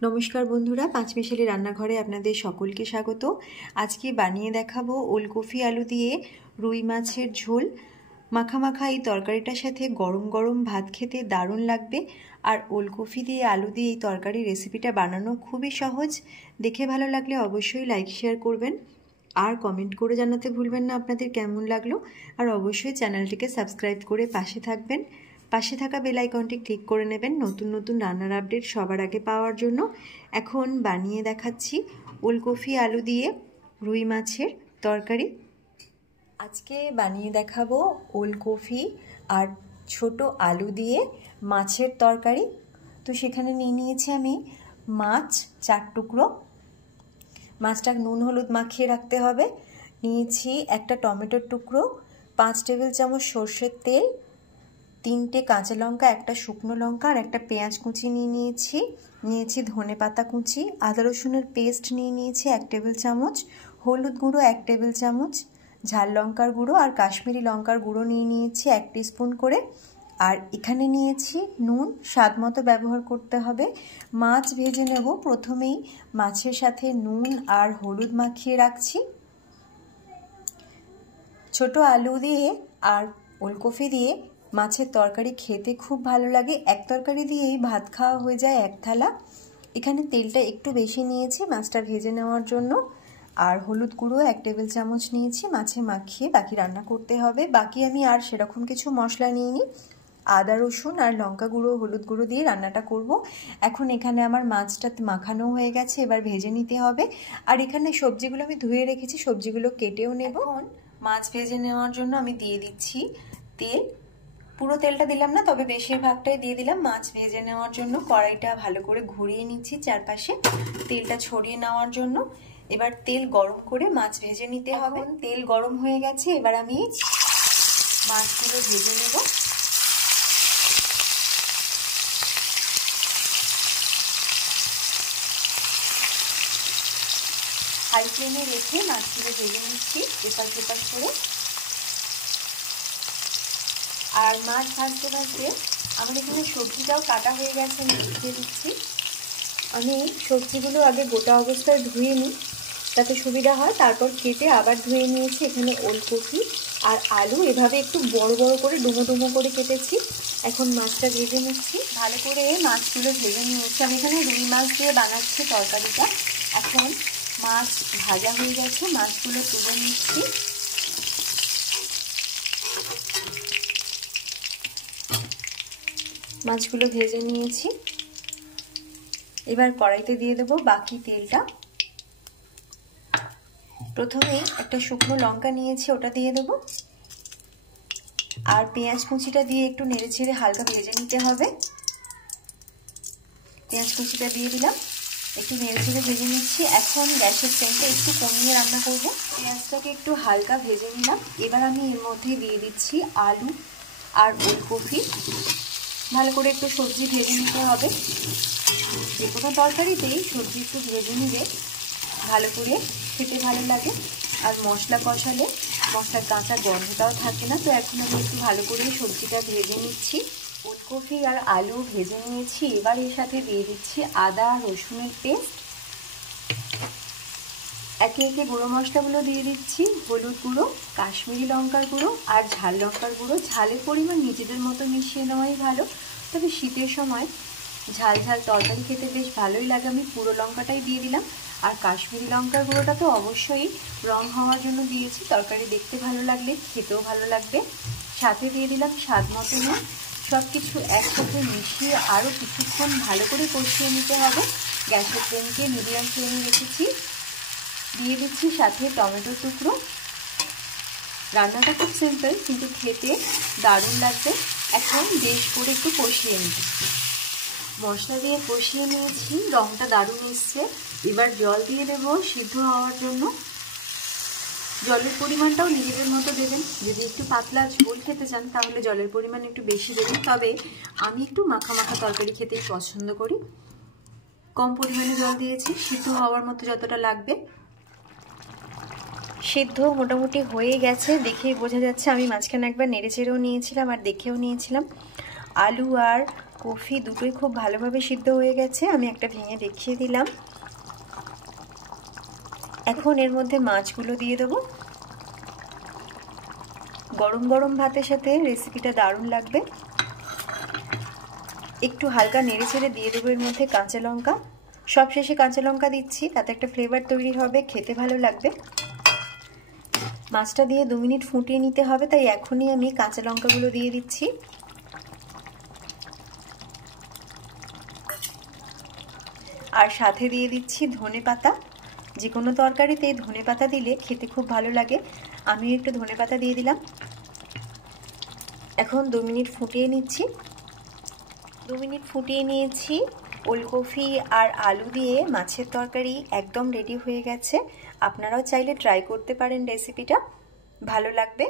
নমস্কার বন্ধুরা, পাঁচমিশালি রান্নাঘরে আপনাদের সকলকে স্বাগত। আজকে বানিয়ে দেখাবো ওলকপি আলু দিয়ে রুই মাছের ঝোল। মাখা মাখা এই তরকারিটার সাথে গরম গরম ভাত খেতে দারুণ লাগবে। আর ওলকপি দিয়ে আলু দিয়ে এই তরকারি রেসিপিটা বানানো খুবই সহজ। দেখে ভালো লাগলে অবশ্যই লাইক শেয়ার করবেন আর কমেন্ট করে জানাতে ভুলবেন না আপনাদের কেমন লাগলো। আর অবশ্যই চ্যানেলটিকে সাবস্ক্রাইব করে পাশে থাকবেন। পাশে থাকা বেল আইকনটি ক্লিক করে নেবেন নতুন নতুন রান্নার আপডেট সবার আগে পাওয়ার জন্য। এখন বানিয়ে দেখাচ্ছি ওলকপি আলু দিয়ে রুই মাছের তরকারি। আজকে বানিয়ে দেখাবো ওলকপি আর ছোট আলু দিয়ে মাছের তরকারি। তো সেখানে নিয়ে নিয়েছি আমি মাছ 4 টুকরো। মাছটা নুন হলুদ মাখিয়ে রাখতে হবে। নিয়েছি একটা টমেটোর টুকরো, 5 টেবিল চামচ সর্ষের তেল, 3টে কাঁচা লঙ্কা, একটা শুকনো লঙ্কা আর একটা পেঁয়াজ কুচি নিয়েছি ধনে পাতা কুচি, আদা রসুনের পেস্ট নিয়েছি 1 টেবিল চামচ, হলুদ গুঁড়ো 1 টেবিল চামচ, ঝাল লঙ্কার গুঁড়ো আর কাশ্মীরি লঙ্কার গুঁড়ো নিয়েছি 1 টিস্পুন করে। আর এখানে নিয়েছি নুন, স্বাদ মতো ব্যবহার করতে হবে। মাছ ভেজে নেব। প্রথমেই মাছের সাথে নুন আর হলুদ মাখিয়ে রাখছি। ছোট আলু দিয়ে আর ওলকপি দিয়ে মাছের তরকারি খেতে খুব ভালো লাগে। এক তরকারি দিয়েই ভাত খাওয়া হয়ে যায় 1 থালা। এখানে তেলটা একটু বেশি নিয়েছি মাছটা ভেজে নেওয়ার জন্য। আর হলুদ গুঁড়ো 1 টেবিল চামচ নিয়েছি, মাছে মাখিয়ে বাকি রান্না করতে হবে। বাকি আমি আর সেরকম কিছু মশলা নিইনি। আদা রসুন আর লঙ্কা গুঁড়ো হলুদ গুঁড়ো দিয়ে রান্নাটা করব। এখন এখানে আমার মাছটা মাখানো হয়ে গেছে, এবার ভেজে নিতে হবে। আর এখানে সবজিগুলো আমি ধুয়ে রেখেছি, সবজিগুলো কেটেও নেব। এখন মাছ ভেজে নেওয়ার জন্য আমি দিয়ে দিচ্ছি তেল। পুরো তেলটা দিলাম না, তবে বেশিরভাগটাই দিয়ে দিলাম মাছ ভেজে নেওয়ার জন্য। কড়াইটা ভালো করে ঘুরিয়ে নিচ্ছি চারপাশে তেলটা ছড়িয়ে নেওয়ার জন্য। এবার তেল গরম করে মাছ ভেজে নিতে হবে। তেল গরম হয়ে গেছে, এবার আমি মাছগুলো ভেজে নেব। হাই ফ্লেমে রেখে মাছগুলো ভেজে নিচ্ছি এপাশ ওপাশ করে। আর মাছ ভাজতে ভাজতে আমার এখানে সবজিটাও কাটা হয়ে গেছে, আমি দেখিয়ে দিচ্ছি। আমি সবজিগুলো আগে গোটা অবস্থায় ধুয়ে নিই, তাতে সুবিধা হয়। তারপর কেটে আবার ধুয়ে নিয়েছি। এখানে ওলকপি আর আলু এভাবে একটু বড় বড় করে ডুমো ডুমো করে কেটেছি। এখন মাছটা ভেজে নিচ্ছি। ভালো করে মাছগুলো ভেজে নিয়েছি। আমি এখানে রুই মাছ দিয়ে বানাচ্ছি তরকারিটা। এখন মাছ ভাজা হয়ে গেছে, মাছগুলো তুলে নিচ্ছি। মাছগুলো ভেজে নিয়েছি। এবার কড়াইতে দিয়ে দেবো বাকি তেলটা। প্রথমে একটা শুকনো লঙ্কা নিয়েছি, ওটা দিয়ে দেবো। আর পেঁয়াজ কুচিটা দিয়ে একটু নেড়েচেড়ে হালকা ভেজে নিতে হবে। পেঁয়াজ কুচিটা দিয়ে দিলাম, একটু নেড়েচেড়ে ভেজে নিচ্ছি। এখন গ্যাসের ফ্লেমটা একটু কমিয়ে রান্না করব। পেঁয়াজটাকে একটু হালকা ভেজে নিলাম। এবার আমি এর মধ্যে দিয়ে দিচ্ছি আলু আর ওলকপি। ভালো করে একটু সবজি ভেজে নিতে হবে। যে কোনো তরকারিতেই সবজি একটু ভেজে নিলে ভালো করে খেতে ভালো লাগে। আর মশলা কষালে মশলার কাঁচা গন্ধটাও থাকে না। তো এখন আমি একটু ভালো করে সবজিটা ভেজে নিচ্ছি। ওলকপি আর আলু ভেজে নিয়েছি। এবার এর সাথে দিয়ে দিচ্ছি আদা রসুনের পেস্ট। একে একে গুঁড়ো মশলাগুলো দিয়ে দিচ্ছি। হলুদ গুঁড়ো, কাশ্মীরি লঙ্কার গুঁড়ো আর ঝাল লঙ্কার গুঁড়ো। ঝালের পরিমাণ নিজেদের মতো মিশিয়ে নেওয়াই ভালো, তবে শীতের সময় ঝাল ঝাল তরকারি খেতে বেশ ভালোই লাগে। আমি পুরো লঙ্কাটাই দিয়ে দিলাম। আর কাশ্মীরি লঙ্কার গুঁড়োটা তো অবশ্যই রং হওয়ার জন্য দিয়েছি, তরকারি দেখতে ভালো লাগলে খেতেও ভালো লাগবে। সাথে দিয়ে দিলাম স্বাদ মতো নুন। সব কিছু একসাথে মিশিয়ে আরও কিছুক্ষণ ভালো করে কষিয়ে নিতে হবে। গ্যাসের ফ্লেমকে মিডিয়াম ফ্লেমে রেখেছি। দিয়ে দিচ্ছি সাথে টমেটো টুকরো। রান্নাটা খুব সিম্পল, কিন্তু খেতে দারুণ লাগবে। এখন বেশ করে একটু কষিয়ে নিচ্ছি। মশলা দিয়ে কষিয়ে নিয়েছি, রংটা দারুণ এসছে। এবার জল দিয়ে দেব সিদ্ধ হওয়ার জন্য। জলের পরিমাণটাও নিজেদের মতো দেবেন। যদি একটু পাতলা ঝোল খেতে চান তাহলে জলের পরিমাণ একটু বেশি দেবেন, তবে আমি একটু মাখা মাখা তরকারি খেতেই পছন্দ করি। কম পরিমাণে জল দিয়েছি, সিদ্ধ হওয়ার মতো যতটা লাগবে। সিদ্ধ মোটামুটি হয়ে গেছে, দেখেই বোঝা যাচ্ছে। আমি মাঝখানে একবার নেড়েচেড়েও নিয়েছিলাম আর দেখেও নিয়েছিলাম। আলু আর কফি দুটোই খুব ভালোভাবে সিদ্ধ হয়ে গেছে। আমি একটা ভেঙে দেখিয়ে দিলাম। এখন এর মধ্যে মাছগুলো দিয়ে দেবো। গরম গরম ভাতের সাথে রেসিপিটা দারুণ লাগবে। একটু হালকা নেড়ে ছেড়ে দিয়ে দেবো এর মধ্যে কাঁচা লঙ্কা। সবশেষে কাঁচা লঙ্কা দিচ্ছি, তাতে একটা ফ্লেভার তৈরি হবে, খেতে ভালো লাগবে। মাছটা দিয়ে 2 মিনিট ফুটিয়ে নিতে হবে, তাই এখনই আমি কাঁচা লঙ্কাগুলো দিয়ে দিচ্ছি। আর সাথে দিয়ে দিচ্ছি ধনেপাতা। যে কোনো তরকারিতে ধনেপাতা দিলে খেতে খুব ভালো লাগে। আমি একটু ধনেপাতা দিয়ে দিলাম। এখন 2 মিনিট ফুটিয়ে নিচ্ছি। 2 মিনিট ফুটিয়ে নিয়েছি। ওলকপি আর আলু দিয়ে মাছের তরকারি একদম রেডি হয়ে গেছে। আপনারাও চাইলে ট্রাই করতে পারেন রেসিপিটা, ভালো লাগবে।